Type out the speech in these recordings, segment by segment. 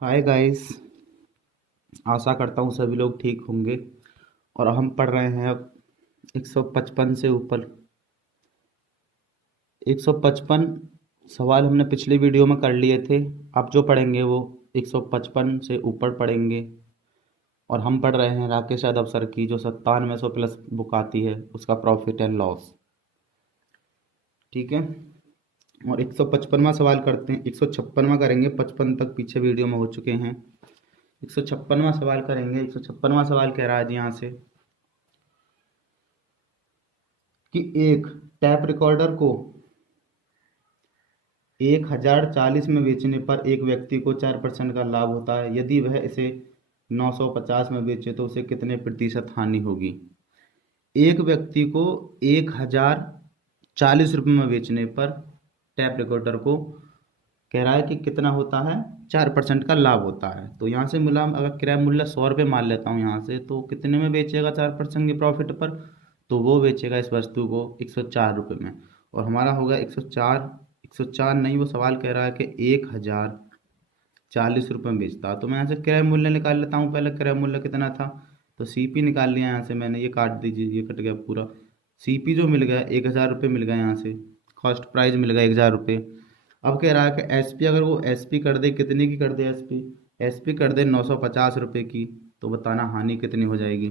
Hi guys. आशा करता हूँ सभी लोग ठीक होंगे। और हम पढ़ रहे हैं अब 155 से ऊपर। 155 सवाल हमने पिछली वीडियो में कर लिए थे। अब जो पढ़ेंगे वो 155 से ऊपर पढ़ेंगे। और हम पढ़ रहे हैं राकेश यादव सर की जो 9700+ बुक आती है, उसका प्रॉफिट एंड लॉस। ठीक है। और 155वां सवाल करते हैं। 156वां करेंगे, 55 तक पीछे वीडियो में हो चुके हैं। 156वां सवाल करेंगे। 156वां सवाल कह रहा है जी यहाँ से कि एक टैप रिकॉर्डर को 1040 में बेचने पर एक व्यक्ति को 4% का लाभ होता है। यदि वह इसे 950 में बेचे तो उसे कितने प्रतिशत हानि होगी। एक व्यक्ति को 1040 रुपये में बेचने पर टैप रिकॉर्डर को कह रहा है कि कितना होता है, 4% का लाभ होता है। तो यहाँ से मिला, अगर क्रय मूल्य 100 रुपये मान लेता हूँ यहाँ से, तो कितने में बेचेगा 4% के प्रॉफिट पर। तो वो बेचेगा इस वस्तु को 104 रुपये में। और हमारा होगा 104 नहीं, वो सवाल कह रहा है कि 1040 रुपये में बेचता। तो मैं यहाँ से क्रय मूल्य निकाल लेता हूँ। पहले क्रय मूल्य कितना था, तो सीपी निकाल लिया यहाँ से मैंने। ये काट दीजिए, ये कट गया पूरा। सीपी जो मिल गया 1000 रुपये मिल गया यहाँ से। कॉस्ट प्राइस मिल गया 1000 रुपये। अब कह रहा है कि एसपी, अगर वो एसपी कर दे, कितने की कर दे एसपी, एसपी कर दे 950 रुपये की, तो बताना हानि कितनी हो जाएगी।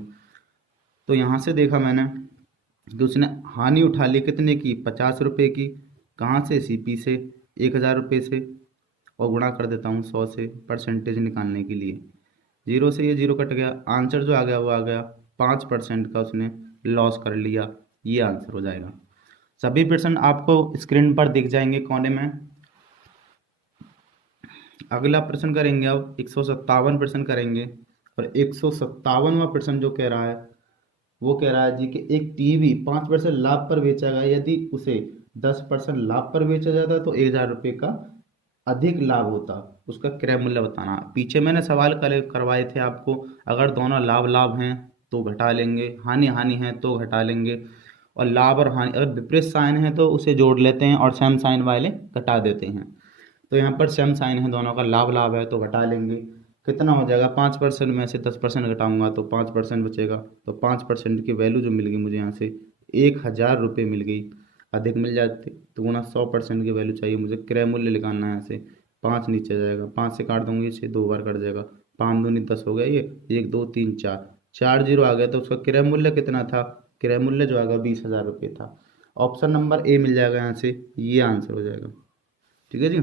तो यहाँ से देखा मैंने कि उसने हानि उठा ली कितने की, 50 रुपये की। कहाँ से, सीपी से, 1000 रुपये से। और गुणा कर देता हूँ 100 से परसेंटेज निकालने के लिए। जीरो से ये जीरो कट गया, आंसर जो आ गया वो आ गया 5% का उसने लॉस कर लिया। ये आंसर हो जाएगा। सभी परसेंट आपको स्क्रीन पर दिख जाएंगे कोने में। अगला प्रश्न करेंगे, अब 157 करेंगे। और 157वां प्रश्न जो कह रहा है, वो कह रहा है जी कि एक टीवी 5% लाभ पर बेचा गया। यदि उसे 10% लाभ पर बेचा जाता तो 1000 रुपये का अधिक लाभ होता। उसका क्रय मूल्य बताना। पीछे मैंने सवाल करवाए थे आपको, अगर दोनों लाभ लाभ हैं तो घटा लेंगे, हानि हानि है तो घटा लेंगे। और लाभ और हानि अगर विपरीत साइन है तो उसे जोड़ लेते हैं और सेम साइन वाले घटा देते हैं। तो यहाँ पर सेम साइन है, दोनों का लाभ लाभ है तो घटा लेंगे। कितना हो जाएगा, 5% में से 10% घटाऊंगा तो 5% बचेगा। तो 5% की वैल्यू जो मिल गई मुझे यहाँ से 1000 रुपये मिल गई। अधिक मिल जाते तो गुणा 100% की वैल्यू चाहिए मुझे। क्रय मूल्य निकालना है यहाँ से। 5 नीचे जाएगा, 5 से काट दूंगी, 6 दो बार कट जाएगा। 5 दूनी 10 हो गया, ये 1 2 3 4, 4 जीरो आ गया। तो उसका क्रय मूल्य कितना था, क्रय मूल्य जो आएगा 20,000 रुपये था। ऑप्शन नंबर ए मिल जाएगा यहाँ से, ये आंसर हो जाएगा। ठीक है जी।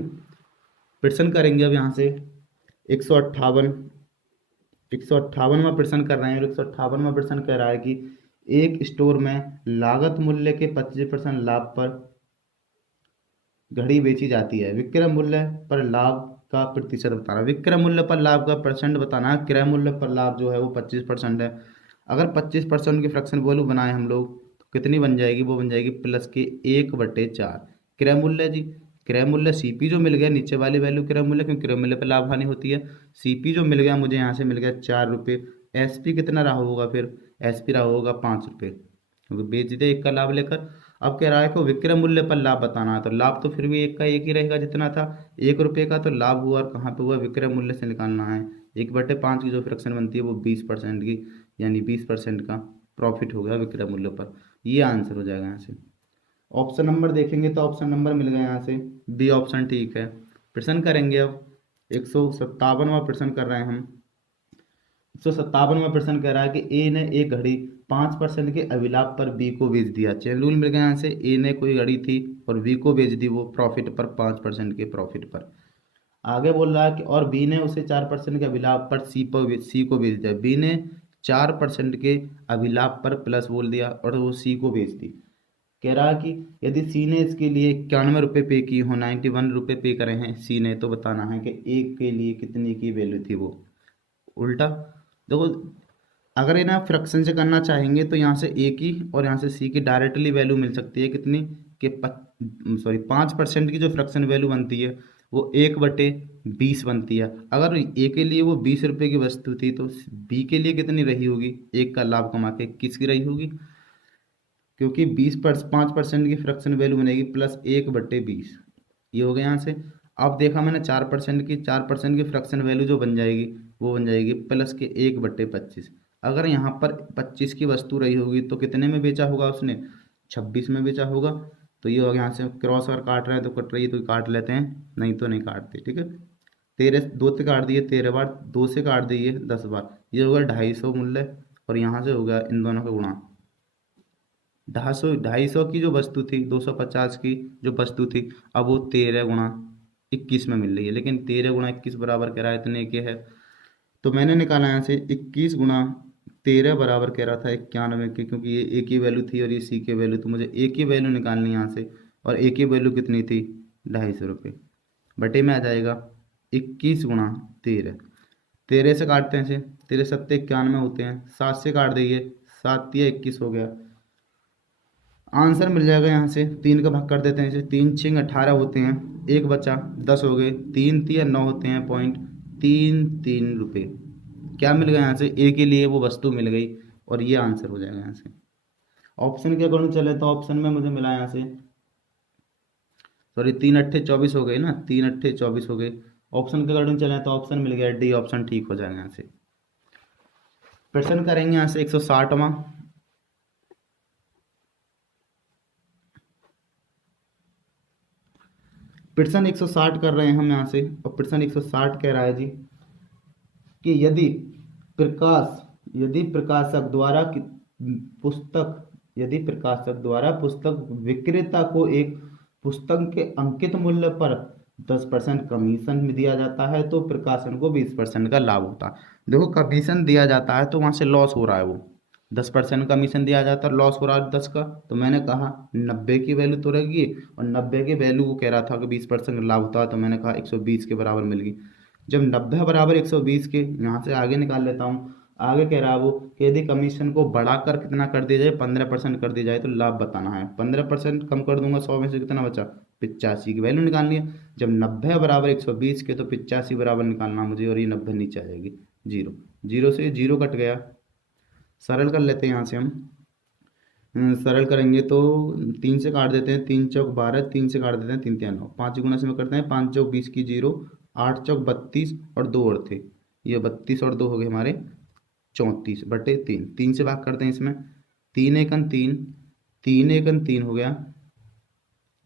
प्रश्न करेंगे अब यहाँ से 158। 158वां प्रश्न कर रहे हैं। और 158वां प्रश्न कह रहा है कि एक स्टोर में लागत मूल्य के 25% लाभ पर घड़ी बेची जाती है। विक्रय मूल्य पर लाभ का प्रतिशत बताना। विक्रय मूल्य पर लाभ का परसेंट बताना है। क्रय मूल्य पर लाभ जो है वो 25% है। अगर 25% की फ्रैक्शन वैल्यू बनाए हम लोग तो कितनी बन जाएगी, वो बन जाएगी प्लस के 1/4। क्रय मूल्य जी, क्रय मूल्य सीपी जो मिल गया, नीचे वाली वैल्यू क्रय मूल्य, क्योंकि क्रय मूल्य पर लाभ हानि होती है। सीपी जो मिल गया मुझे यहाँ से मिल गया 4 रुपये। एसपी कितना रहा होगा, फिर एसपी रहा होगा 5 रुपये, क्योंकि बेच दिया एक का लाभ लेकर। अब कह रहा है कि विक्रय मूल्य पर लाभ बताना है। तो लाभ तो फिर भी एक का एक ही रहेगा जितना था, 1 रुपये का। तो लाभ हुआ और कहाँ पे हुआ, विक्रय मूल्य से निकालना है। 1/5 की जो फ्रैक्शन बनती है वो 20% की, यानी 20% का प्रॉफिट हो गया विक्रय मूल्य पर। ये आंसर हो जाएगा यहाँ से। ऑप्शन नंबर देखेंगे तो ऑप्शन नंबर मिल गया यहाँ से, बी ऑप्शन ठीक है। प्रश्न करेंगे अब 157वां प्रश्न कर रहे हैं हम। 157वां प्रश्न कह रहा है कि ए ने एक घड़ी 5% के अभिलाभ पर बी को बेच दिया। चेन रूल मिल गया यहाँ से। ए ने कोई घड़ी थी और बी को बेच दी वो प्रॉफिट पर, 5% के प्रॉफिट पर। आगे बोल रहा है कि और बी ने उसे 4% के अभिलाभ पर सी को बेच दिया। बी ने 4% के अभिलाभ पर प्लस बोल दिया और वो सी को बेच दी। कह रहा है कि यदि सी ने इसके लिए 91 रुपये पे की हो, 91 रुपये पे करे हैं सी ने, तो बताना है कि एक के लिए कितनी की वैल्यू थी वो। उल्टा देखो, अगर इन्हें फ्रैक्शन से करना चाहेंगे तो यहाँ से ए की और यहाँ से सी की डायरेक्टली वैल्यू मिल सकती है कितनी, कि 5% की जो फ्रैक्शन वैल्यू बनती है वो 1/20 बनती है। अगर ए के लिए वो 20 रुपये की वस्तु थी तो बी के लिए कितनी रही होगी, एक का लाभ कमा के किसकी रही होगी, क्योंकि 5% की फ्रैक्शन वैल्यू बनेगी प्लस 1/20। ये हो गया यहाँ से। अब देखा मैंने 4% की, 4% की फ्रैक्शन वैल्यू जो बन जाएगी वो बन जाएगी प्लस के 1/25। अगर यहाँ पर 25 की वस्तु रही होगी तो कितने में बेचा होगा उसने, 26 में बेचा होगा। तो ये होगा, यहाँ से क्रॉस अगर काट रहे हैं तो कट रही है तो काट लेते हैं, नहीं तो नहीं काटते, ठीक है। 13 2 से काट दिए 13 बार, 2 से काट दिए 10 बार, ये होगा 250 मूल्य। और यहाँ से हो गया इन दोनों का गुणा, 250 की जो वस्तु थी, 250 की जो वस्तु थी, अब वो 13 × 21 में मिल रही है। लेकिन 13 × 21 बराबर कह रहा है इतने के है, तो मैंने निकाला यहाँ से 21 × 13 बराबर कह रहा था 91 के, क्योंकि ये एक ही वैल्यू थी और ये सी की वैल्यू, तो मुझे एक ही वैल्यू निकालनी है यहाँ से। और एक ही वैल्यू कितनी थी, 250 रुपये। बटे में आ जाएगा 21 × 13, 13 से काटते हैं इसे, 13 सत्ते 91 होते हैं, 7 से काट देंगे, 7 तिया 21 हो गया। आंसर मिल जाएगा यहाँ से, 3 का भाग कर देते हैं इसे, 3 6 18 होते हैं, एक बचा 10 हो गए, 3 तिया 9 होते हैं, 0.33 रुपये। क्या मिल गया यहाँ से, ए के लिए वो वस्तु मिल गई और ये आंसर हो जाएगा यहाँ से। ऑप्शन के अकॉर्डिंग चले तो ऑप्शन में मुझे मिला यहाँ से, सॉरी 3 8 24 हो गए ना, 3 8 24 हो गए। ऑप्शन के अकॉर्डिंग चले तो ऑप्शन मिल गया डी ऑप्शन ठीक हो जाएगा यहाँ से। प्रश्न करेंगे यहाँ से 160वां। प्रश्न 160 कर रहे हैं हम यहाँ से, और प्रश्न 160 कह रहा है जी कि यदि प्रकाशक द्वारा पुस्तक विक्रेता को एक पुस्तक के अंकित मूल्य पर 10% कमीशन दिया जाता है तो प्रकाशन को 20% का लाभ होता है। देखो कमीशन दिया जाता है तो वहां से लॉस हो रहा है, वो 10% कमीशन दिया जाता है, लॉस हो रहा है 10 का। तो मैंने कहा 90 की वैल्यू तो रहेगी, और 90 की वैल्यू को कह रहा था कि 20% लाभ होता है, तो मैंने कहा 120 के बराबर मिल गई। जब 90 बराबर 120 के, यहाँ से आगे निकाल लेता हूँ। आगे कह रहा है वो कि यदि कमीशन को बढ़ाकर कितना कर दिया जाए, 15% कर दिया जाए तो लाभ बताना है। 15% कम कर दूंगा, 100 में से कितना बचा, 85 की वैल्यू निकालनी है। जब 90 बराबर 120 के तो 85 बराबर निकालना मुझे, और ये 90 नीचे आ जाएगी, 0 0 से 0 कट गया। सरल कर लेते हैं यहाँ से हम, सरल करेंगे तो 3 से काट देते हैं, 3 चौक 12, 3 से काट देते हैं 3 3 9, 5 गुना से में करते हैं, 5 चौक 20 की 0, 8 चौक 32 और 2 और थे, ये 32 और 2 हो गए हमारे 34/3। 3 से भाग करते हैं इसमें, 3 एकन 3, 3 एकन 3 हो गया,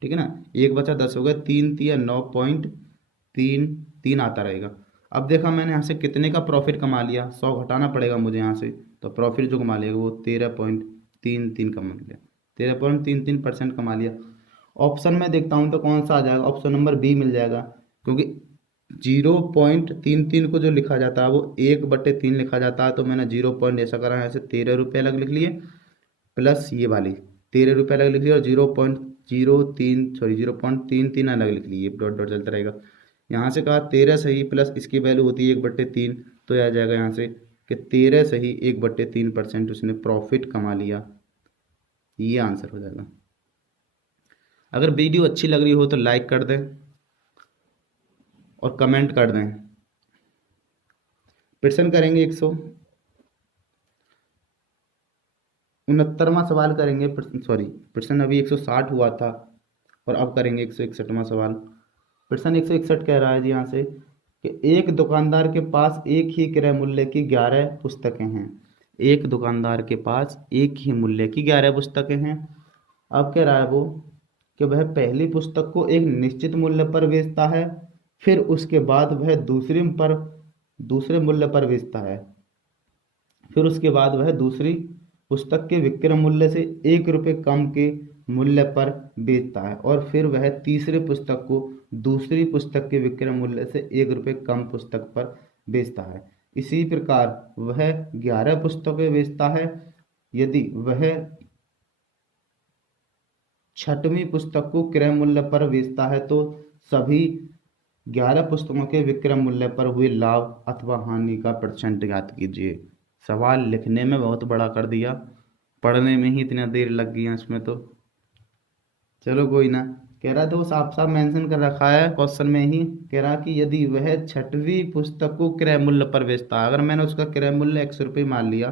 ठीक है ना, एक बचा 10 हो गया, 3 तिया 9.33 आता रहेगा। अब देखा मैंने यहाँ से कितने का प्रॉफिट कमा लिया, 100 घटाना पड़ेगा मुझे यहाँ से, तो प्रॉफिट जो कमा लिया वो 13.33 कमा लिया, 13.33% कमा लिया। ऑप्शन में देखता हूँ तो कौन सा आ जाएगा, ऑप्शन नंबर बी मिल जाएगा, क्योंकि 0.33 को जो लिखा जाता है वो 1/3 लिखा जाता है, तो मैंने 0 पॉइंट ऐसा करा है, ऐसे 13 रुपये अलग लिख लिए, प्लस ये वाली 13 रुपये अलग लिख लिए, और 0.33 अलग लिख लिए, डॉट डॉट चलता रहेगा। यहाँ से कहा 13 सही, प्लस इसकी वैल्यू होती है 1/3, तो आ जाएगा यहाँ से कि 13 सही 1/3% उसने प्रॉफिट कमा लिया, ये आंसर हो जाएगा। अगर वीडियो अच्छी लग रही हो तो लाइक कर दें और कमेंट कर दें। प्रश्न करेंगे 169वां सवाल करेंगे, प्रश्न अभी 160 हुआ था और अब करेंगे 161वां सवाल। प्रश्न 161 कह रहा है जी यहाँ से कि एक दुकानदार के पास एक ही क्रय मूल्य की 11 पुस्तकें हैं। एक दुकानदार के पास एक ही मूल्य की 11 पुस्तकें हैं। अब कह रहा है वो कि वह पहली पुस्तक को एक निश्चित मूल्य पर बेचता है, फिर उसके बाद वह दूसरे मूल्य पर बेचता है, फिर उसके बाद वह दूसरी पुस्तक के विक्रय मूल्य से 1 रुपये कम के मूल्य पर बेचता है, और फिर वह तीसरी पुस्तक को दूसरी पुस्तक के विक्रय मूल्य से 1 रुपये कम पुस्तक पर बेचता है। इसी प्रकार वह 11 पुस्तकें बेचता है। यदि वह 6वीं पुस्तक को क्रय मूल्य पर बेचता है तो सभी 11 पुस्तकों के विक्रय मूल्य पर हुए लाभ अथवा हानि का % ज्ञात कीजिए। सवाल लिखने में बहुत बड़ा कर दिया, पढ़ने में ही इतना देर लग गई इसमें, तो चलो कोई ना। कह रहा तो साफ साफ मेंशन कर रखा है क्वेश्चन में ही, कह रहा कि यदि वह 6वीं पुस्तक को क्रय मूल्य पर बेचता है, अगर मैंने उसका क्रय मूल्य 100 रुपये मान लिया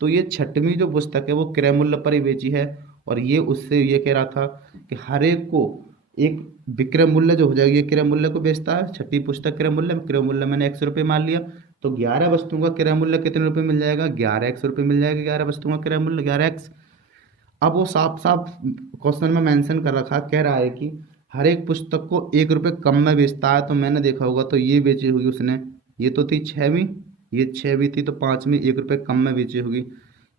तो ये 6वीं जो पुस्तक है वो क्रय मूल्य पर ही बेची है, और ये उससे ये कह रहा था कि हर एक को एक विक्रय मूल्य जो हो जाएगी, ये क्रय मूल्य को बेचता है, छठी पुस्तक क्रय मूल्य मैंने ₹100 मान लिया, तो 11 वस्तुओं का क्रय मूल्य कितने रुपए मिल जाएगा, 11x रुपये मिल जाएगा, 11 वस्तुओं का क्रय मूल्य 11x। अब वो साफ साफ क्वेश्चन में मेंशन कर रखा, कह रहा है कि हर एक पुस्तक को ₹1 कम में बेचता है, तो मैंने देखा होगा तो ये बेची होगी उसने, ये तो थी छवीं, ये छवीं थी, तो पाँचवीं ₹1 कम में बेची होगी।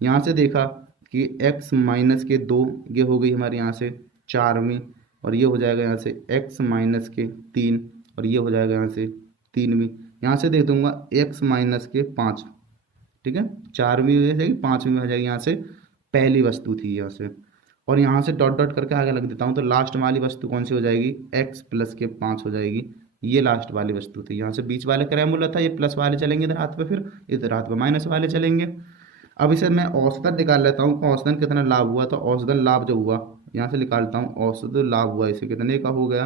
यहाँ से देखा कि x माइनस के 2, ये हो गई हमारे यहाँ से चारवीं, और ये हो जाएगा यहाँ से x माइनस के 3, और ये हो जाएगा यहाँ से तीनवीं। यहाँ से देख दूंगा x माइनस के 5, ठीक है, चारवीं हो जाएगी, पाँचवीं में हो जाएगी, यहाँ से पहली वस्तु थी यहाँ से, और यहाँ से डॉट डॉट करके आगे लग देता हूँ, तो लास्ट वाली वस्तु कौन सी हो जाएगी, x प्लस के 5 हो जाएगी, ये लास्ट वाली वस्तु थी। यहाँ से बीच वाले क्रय मूल्य था, ये प्लस वाले चलेंगे इधर हाथ पे, फिर इधर हाथ पे माइनस वाले चलेंगे। अब इसे मैं औसतन निकाल लेता हूँ, औसतन कितना लाभ हुआ, तो औसतन लाभ जो हुआ यहाँ से निकालता हूँ, औसत लाभ हुआ इसे कितने का हो गया,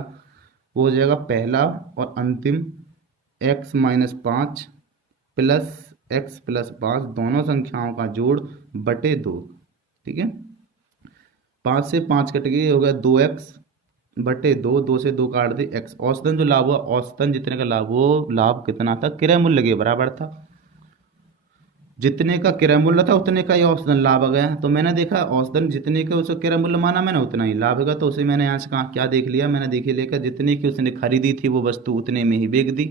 वो हो जाएगा पहला और अंतिम x-5 प्लस x+5 दोनों संख्याओं का जोड़ बटे 2, ठीक है, 5 से 5 कट गए, हो गया 2x बटे 2, 2 से 2 काट दे x। औसतन जो लाभ हुआ, औसतन जितने का लाभ, वो लाभ कितना था, क्रय मूल्य के बराबर था, जितने का क्रय मूल्य था उतने का ही औसतन लाभ आ गया। तो मैंने देखा औसतन जितने का उसका क्रय मूल्य माना मैंने, उतना ही लाभ होगा, तो उसे मैंने यहाँ से कहा क्या देख लिया, मैंने देखिए लेकर जितने की उसने खरीदी थी वो वस्तु उतने में ही बेच दी,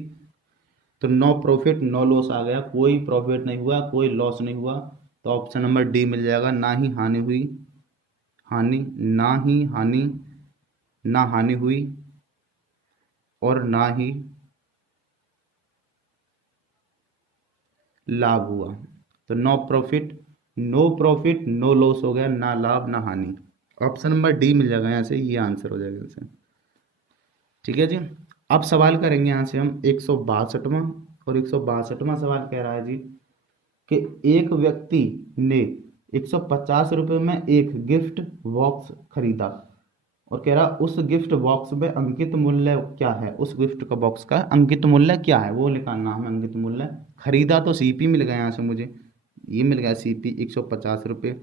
तो नो प्रॉफिट नो लॉस आ गया, कोई प्रॉफिट नहीं हुआ, कोई लॉस नहीं हुआ, तो ऑप्शन नंबर डी मिल जाएगा, ना ही हानि हुई, हानि ना ही हानि, ना हानि हुई और ना ही लाभ हुआ, तो नो प्रॉफिट नो लॉस हो गया, ना लाभ ना हानि, ऑप्शन नंबर डी मिल जाएगा यहाँ से, ये आंसर हो जाएगा इससे, ठीक है जी। अब सवाल करेंगे यहाँ से हम 162वां, और 162वां सवाल कह रहा है जी कि एक व्यक्ति ने 150 रुपये में एक गिफ्ट बॉक्स खरीदा, और कह रहा उस गिफ्ट बॉक्स में अंकित मूल्य क्या है, उस गिफ्ट का बॉक्स का अंकित मूल्य क्या है, वो निकालना हमें अंकित मूल्य। खरीदा तो सीपी मिल गया यहाँ से मुझे, ये मिल गया सीपी 150 रुपये,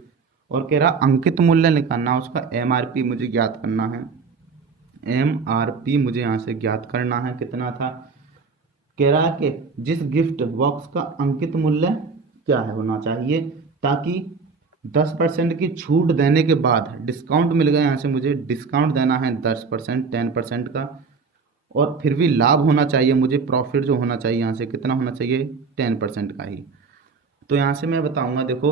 और कह रहा अंकित मूल्य निकालना, उसका एमआरपी मुझे ज्ञात करना है, एमआरपी मुझे यहाँ से ज्ञात करना है, कितना था, कह रहा है कि जिस गिफ्ट बॉक्स का अंकित मूल्य क्या है होना चाहिए, ताकि 10% की छूट देने के बाद डिस्काउंट मिल गया, यहाँ से मुझे डिस्काउंट देना है 10%, 10% का, और फिर भी लाभ होना चाहिए मुझे, प्रॉफिट जो होना चाहिए यहाँ से कितना होना चाहिए, 10% का ही। तो यहाँ से मैं बताऊँगा, देखो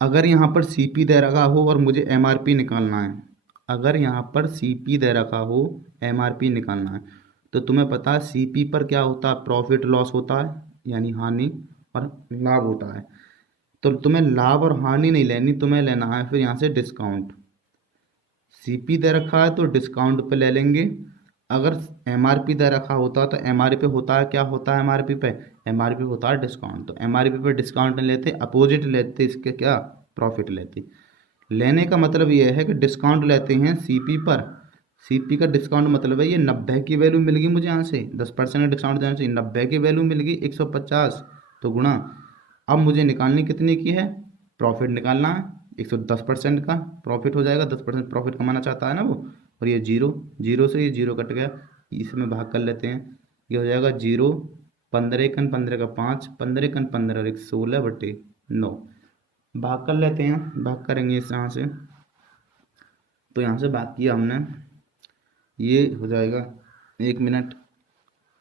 अगर यहाँ पर सीपी दे रखा हो और मुझे एमआरपी निकालना है, अगर यहाँ पर सीपी दे रखा हो, एमआरपी निकालना है, तो तुम्हें पता है सीपी पर क्या होता है, प्रॉफिट लॉस होता है, यानी हानि, और लाभ होता है, तो तुम्हें लाभ और हानि नहीं लेनी, तुम्हें लेना है फिर यहाँ से डिस्काउंट। सीपी दे रखा है तो डिस्काउंट पे ले लेंगे, अगर एमआरपी दे रखा होता तो एमआरपी होता है, क्या होता है एमआरपी पे, एमआरपी होता है डिस्काउंट, तो एमआरपी पे डिस्काउंट नहीं लेते, अपोजिट लेते, इसके क्या प्रॉफिट लेते। लेने का मतलब ये है कि डिस्काउंट लेते हैं सीपी पर, सीपी का डिस्काउंट मतलब है ये 90 की वैल्यू मिल गई मुझे, यहाँ से 10% डिस्काउंट देना चाहिए, 90 की वैल्यू मिल गई 150, तो गुणा, अब मुझे निकालनी कितने की है, प्रॉफिट निकालना है, 110% का प्रॉफिट हो जाएगा, 10% प्रॉफिट कमाना चाहता है ना वो, और ये जीरो, जीरो से ये जीरो कट गया, इसमें भाग कर लेते हैं, ये हो जाएगा जीरो, 15 का 5, 15 और 1 16/9, भाग कर लेते हैं, भाग करेंगे इस यहाँ से, तो यहाँ से भाग किया हमने, ये हो जाएगा, 1 मिनट,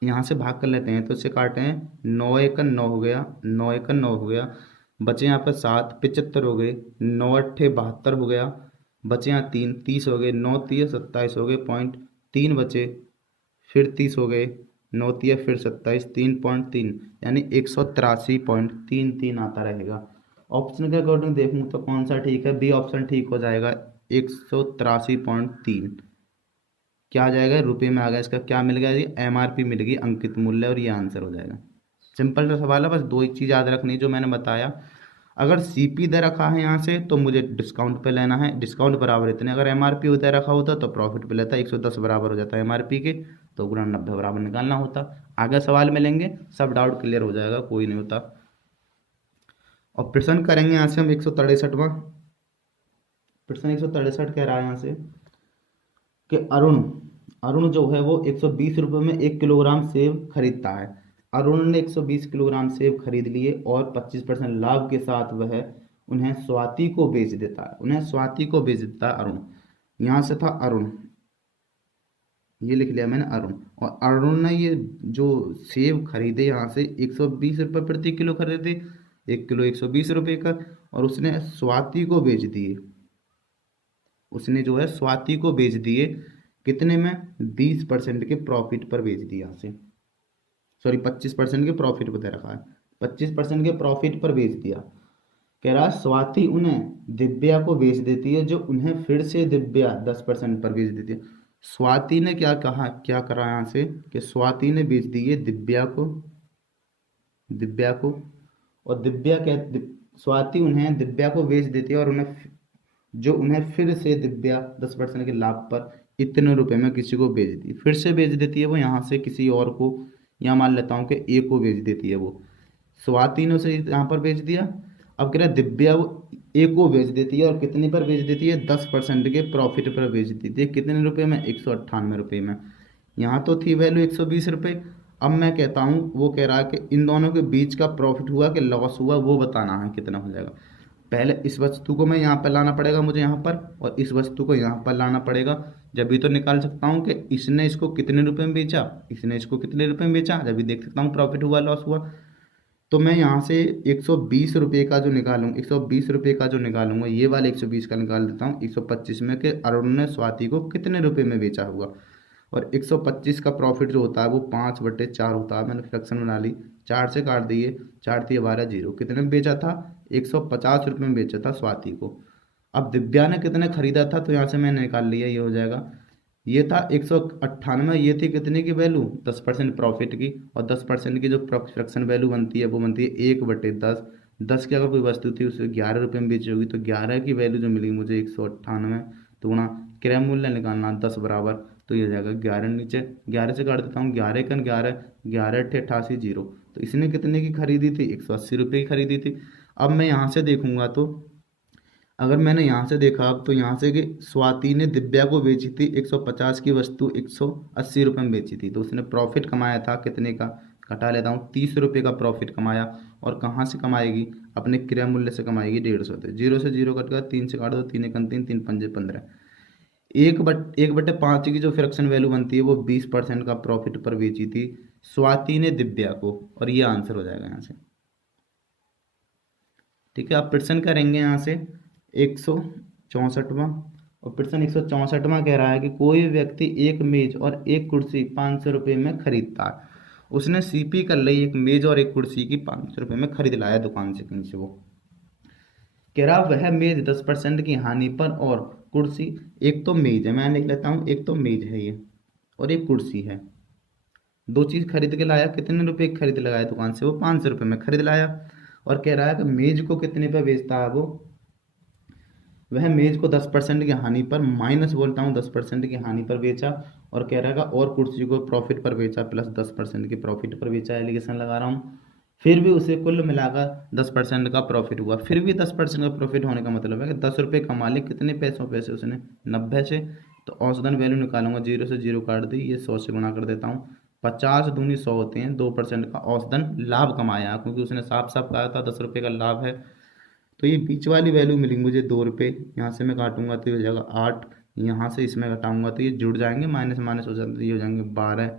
यहाँ से भाग कर लेते हैं, तो इससे काटे हैं, 9 × 9 हो गया, 9 × 9 हो गया, बचे यहाँ पर 7, 75 हो गए, 9 × 8 72 हो गया, बचे यहाँ 3, 30 हो गए, 9 × 3 27 हो गए, पॉइंट 3 बचे, फिर 30 हो गए, 9 × 3 फिर 27, 3.3, यानी 183.33 आता रहेगा। ऑप्शन के अकॉर्डिंग देखूँ तो कौन सा ठीक है, बी ऑप्शन ठीक हो जाएगा, 183.3, क्या आ जाएगा, रुपये में आ गया, इसका क्या मिल गया जी, एमआरपी मिल गई, अंकित मूल्य, और ये आंसर हो जाएगा। सिंपल सा सवाल है, बस दो ही चीज़ याद रखनी जो मैंने बताया, अगर सीपी दे रखा है यहाँ से तो मुझे डिस्काउंट पे लेना है, डिस्काउंट बराबर इतने, अगर एमआरपी दे रखा होता तो प्रॉफिट पे लेता, 110 बराबर हो जाता है एमआरपी के, तो गुणा 90 बराबर निकालना होता। आगे सवाल मिलेंगे, सब डाउट क्लियर हो जाएगा, कोई नहीं होता। और प्रश्न करेंगे यहाँ से हम 163वां प्रश्न, 163 कह रहा है यहाँ से कि अरुण अरुण जो है वो 120 रुपये में 1 किलोग्राम सेब खरीदता है। अरुण ने 120 किलोग्राम सेब खरीद लिए और 25% लाभ के साथ वह उन्हें स्वाति को बेच देता है। उन्हें स्वाति को बेच देता है अरुण। यहाँ से था अरुण, ये लिख लिया मैंने अरुण। और अरुण ने ये जो सेब खरीदे यहाँ से 120 रुपये प्रति किलो खरीदे, 1 किलो 120 रुपये का, और उसने स्वाति को बेच दिए। उसने जो है स्वाति को बेच दिए कितने में? 20% के प्रॉफिट पर बेच दिया यहाँ से, सॉरी 25% के प्रॉफिट पर दे रखा है, 25% के प्रॉफिट पर बेच दिया। कह रहा है स्वाति उन्हें दिव्या को बेच देती है, जो उन्हें फिर से दिव्या 10% पर बेच देती है। स्वाति ने क्या कहा, क्या करा यहाँ से कि स्वाति ने बेच दी है दिव्या को, और दिव्या स्वाति उन्हें दिव्या को बेच देती है और उन्हें फिर से दिव्या 10% के लाभ पर इतने रुपए में किसी को बेच दी, फिर से बेच देती है वो यहाँ से किसी और को। यहाँ मान लेता हूँ कि ए को बेच देती है वो, स्वाति ने उसे यहाँ पर बेच दिया। अब कह रहा है दिव्या वो ए को बेच देती है और कितने पर बेच देती है? 10% के प्रॉफिट पर बेच देती है। कितने रुपए में? 198 रुपये में। यहाँ तो थी वैल्यू 120 रुपये। अब मैं कहता हूँ, वो कह रहा है कि इन दोनों के बीच का प्रॉफिट हुआ कि लॉस हुआ, वो बताना है कितना हो जाएगा। पहले इस वस्तु को मैं यहाँ पर लाना पड़ेगा मुझे यहाँ पर, और इस वस्तु को यहाँ पर लाना पड़ेगा, जब भी तो निकाल सकता हूँ कि इसने इसको कितने रुपए में बेचा, इसने इसको कितने रुपए में बेचा, जब भी देख सकता हूँ प्रॉफिट हुआ लॉस हुआ। तो मैं यहाँ से 120 रुपये का जो निकालूंगा, 120 रुपये का जो निकालूंगा, ये वाले 120 का निकाल देता हूँ 125 में कि अरुण ने स्वाति को कितने रुपए में बेचा होगा। और 125 का प्रॉफिट जो होता है वो 5/4 होता है। मैंने फ्रैक्शन बना ली, 4 से काट दिए, 4 दिए 12 जीरो। कितने में बेचा था? 150 रुपये में बेचा था स्वाति को। अब दिव्या ने कितने खरीदा था, तो यहाँ से मैंने निकाल लिया, ये हो जाएगा। ये था 198, ये थी कितने की वैल्यू? 10% प्रॉफिट की। और 10% की जो फ्रैक्शन वैल्यू बनती है वो बनती है 1/10। 10 की अगर कोई वस्तु थी उसे 11 रुपये में बेची होगी, तो 11 की वैल्यू जो मिली मुझे 198, तो गुणा क्रय मूल्य निकालना 10 बराबर, तो ये हो जाएगा 11। नीचे 11 से काट देता हूँ, 11 का 11, 11 × 88 जीरो। तो इसने कितने की खरीदी थी? 180 रुपये की खरीदी थी। अब मैं यहाँ से देखूंगा, तो अगर मैंने यहाँ से देखा अब, तो यहाँ से कि स्वाति ने दिव्या को बेची थी 150 की वस्तु 180 रुपये में बेची थी, तो उसने प्रॉफिट कमाया था कितने का? घटा लेता हूँ, 30 रुपये का प्रॉफिट कमाया। और कहाँ से कमाएगी? अपने क्रय मूल्य से कमाएगी 150 से। 0 से 0 कट गया, 3 से काट दो, 3 × 3, 3 × 5 = 15। 1/5 की जो फ्रैक्शन वैल्यू बनती है वो 20% का प्रॉफिट पर बेची थी स्वाति ने दिव्या को, और ये आंसर हो जाएगा यहाँ से। ठीक है, आप प्रश्न करेंगे यहाँ से 164वां, और प्रश्न 164वां कह रहा है कि कोई व्यक्ति एक मेज और एक कुर्सी 500 रुपये में खरीदता है। उसने सीपी कर ली एक मेज और एक कुर्सी की 500 रुपये में खरीद लाया दुकान से कहीं से। वो कह रहा वह मेज 10% की हानि पर और कुर्सी, एक तो मेज है, मैं लिख लेता हूँ, एक तो मेज है ये और एक कुर्सी है, दो चीज़ खरीद के लाया। कितने रुपए की खरीद लगाया दुकान से? वो 500 रुपये में खरीद लाया। और कह रहा है कि मेज को कितने पे बेचता है वो? वह मेज को 10% की हानि पर, माइनस बोलता हूँ 10% की हानि पर बेचा। और कह रहा है और कुर्सी को प्रॉफिट पर बेचा, प्लस 10% की प्रॉफिट पर बेचा। एलिगेशन लगा रहा हूँ। फिर भी उसे कुल मिलाकर 10% का प्रॉफिट हुआ। फिर भी 10% का प्रॉफिट होने का मतलब है कि 10 रुपये कमा ले, कितने पैसों पे से? उसने 90 से। तो औसतन वैल्यू निकालूंगा, 0 से 0 काट दी, ये 100 से गुणा कर देता हूँ। 50 दूनी 100 होते हैं, 2% का औसतन लाभ कमाया, क्योंकि उसने साफ साफ कहा था 10 रुपये का लाभ है। तो ये बीच वाली वैल्यू मिलेंगी मुझे 2 रुपये। यहाँ से मैं काटूंगा तो ये हो जाएगा 8, यहाँ से इसमें घटाऊंगा तो ये जुड़ जाएंगे, माइनस माइनस हो जाते, ये हो जाएंगे 12।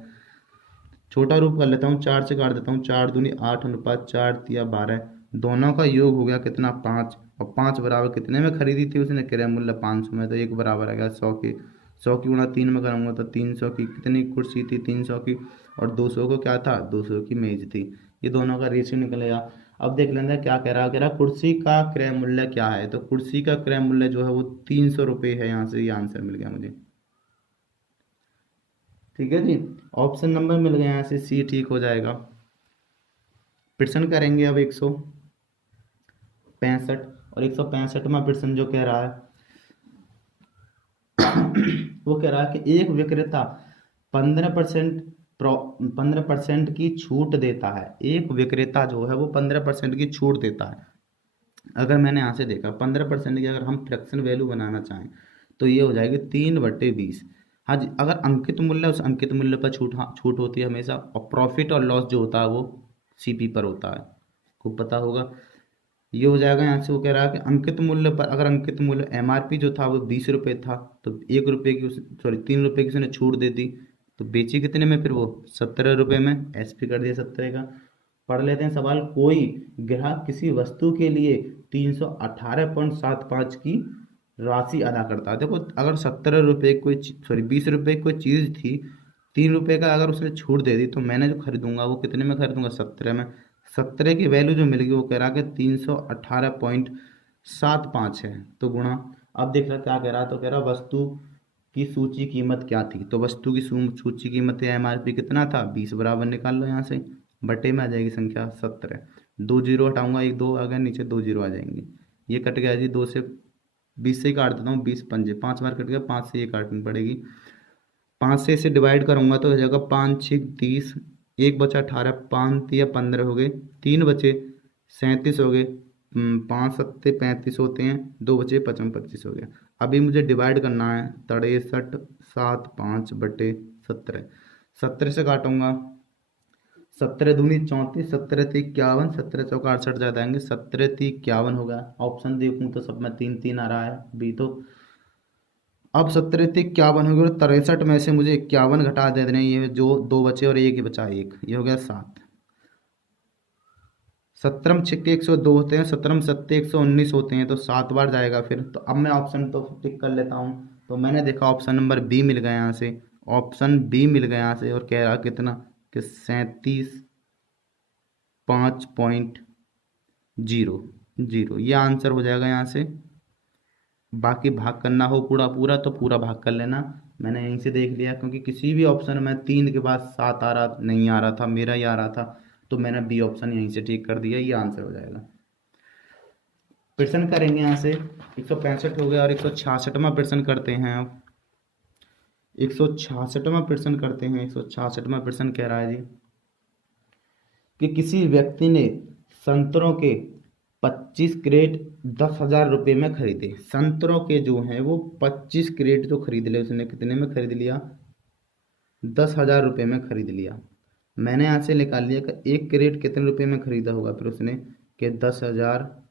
छोटा रूप कर लेता हूँ, 4 से काट देता हूँ, 4 दूनी 8 अनुपात 4 तिया 12। दोनों का योग हो गया कितना? 5। और 5 बराबर कितने में खरीदी थी उसने? क्रय मूल्य 500 में, तो 1 बराबर आ गया 100 की। 100 की गुणा 3 में करूँगा तो 300 की कितनी कुर्सी थी? 300 की। और 200 को क्या था? 200 की मेज थी। ये दोनों का रेशियो निकलेगा। अब देख लेंगे क्या कह रहा है। कह रहा कुर्सी का क्रय मूल्य क्या है? तो कुर्सी का क्रय मूल्य जो है वो 300 रुपये है। यहाँ से ये आंसर मिल गया मुझे। ठीक है जी, ऑप्शन नंबर मिल गया, यहाँ से सी ठीक हो जाएगा। प्रश्न करेंगे अब 165, और 165वां प्रश्न जो कह रहा है वो कह रहा है कि एक विक्रेता 15% की छूट देता है। एक विक्रेता जो है वो 15% की छूट देता है। अगर मैंने यहाँ से देखा 15% की अगर हम फ्रैक्शन वैल्यू बनाना चाहें तो ये हो जाएगी 3/20। हाँ जी, अगर अंकित मूल्य, उस अंकित मूल्य पर छूट, हाँ छूट होती है हमेशा, और प्रॉफिट और लॉस जो होता है वो सीपी पर होता है, खूब पता होगा। ये हो जाएगा यहाँ से। वो कह रहा है कि अंकित मूल्य पर, अगर अंकित मूल्य एमआरपी जो था वो 20 रुपये था, तो 1 रुपये की उस, सॉरी 3 रुपये की उसने छूट दे दी, तो बेची कितने में फिर वो? 17 रुपये में। एसपी कर दिया 17 का। पढ़ लेते हैं सवाल। कोई ग्राहक किसी वस्तु के लिए 318.75 की राशि अदा करता है। देखो, अगर 17 रुपये कोई, सॉरी 20 रुपये कोई चीज़ थी, 3 रुपये का अगर उसने छूट दे दी, तो मैंने जो खरीदूंगा वो कितने में खरीदूंगा? 17 में। 17 की वैल्यू जो मिलेगी वो कह रहा है कि 318.75 है, तो गुणा। अब देख रहा क्या कह रहा है, तो कह रहा वस्तु की सूची कीमत क्या थी, तो वस्तु की सूची कीमत या एमआरपी कितना था? 20, बराबर निकाल लो यहाँ से, बटे में आ जाएगी संख्या 17। 2 जीरो हटाऊंगा, एक 2 आ गया नीचे, 2 जीरो आ जाएंगे। ये कट गया जी, 2 से 20 से ही काट देता हूँ, 20 पंजे 5 बार कट गया, 5 से ये काटनी पड़ेगी। 5 से इसे डिवाइड करूंगा तो हो जाएगा 5 6 30, एक बचा 18, 5 या 15 हो गए, 3 बचे 37 हो गए, 5 सत्ते 35 होते हैं, 2 बचे 55 25 हो गया। अभी मुझे डिवाइड करना है 63.75/17। 17 से काटूंगा, 17 दूनी 34, 17 3 51, 17 चौका 68 ज्यादा आएंगे, 17 3 51 हो गया। ऑप्शन देखूं तो सब में 3 3 आ रहा है अभी तो। अब 17 3 51 हो गया, 63 में से मुझे 51 घटा दे देने, ये जो 2 बचे और एक ही बचा, एक ये हो गया 7। 17 छक्के 102 होते हैं, 17 सत्ते 119 होते हैं, तो 7 बार जाएगा फिर। तो अब मैं ऑप्शन तो टिक कर लेता हूँ। तो मैंने देखा ऑप्शन नंबर बी मिल गया यहाँ से, ऑप्शन बी मिल गया यहाँ से, और कह रहा कितना कि 37.00, ये आंसर हो जाएगा यहाँ से। बाकी भाग करना हो पूरा पूरा तो पूरा भाग कर लेना। मैंने यहीं से देख लिया, क्योंकि किसी भी ऑप्शन में 3 के बाद 7 आ रहा नहीं, आ रहा था, मेरा ही आ रहा था, तो मैंने बी ऑप्शन यहीं से ठीक कर दिया, ये आंसर हो जाएगा। प्रश्न करेंगे यहाँ से। 165 हो गया, और 166वां प्रश्न करते हैं अब। 166वां प्रश्न करते हैं। 166वां प्रश्न कह रहा है जी कि किसी व्यक्ति ने संतरों के 25 क्रेट 10,000 रुपये में खरीदे। संतरों के जो हैं वो 25 क्रेट जो खरीद ले, उसने कितने में खरीद लिया? 10,000 रुपये में खरीद लिया। मैंने यहाँ से निकाल लिया कि एक क्रेट कितने रुपए में खरीदा होगा, फिर उसने कि 10,000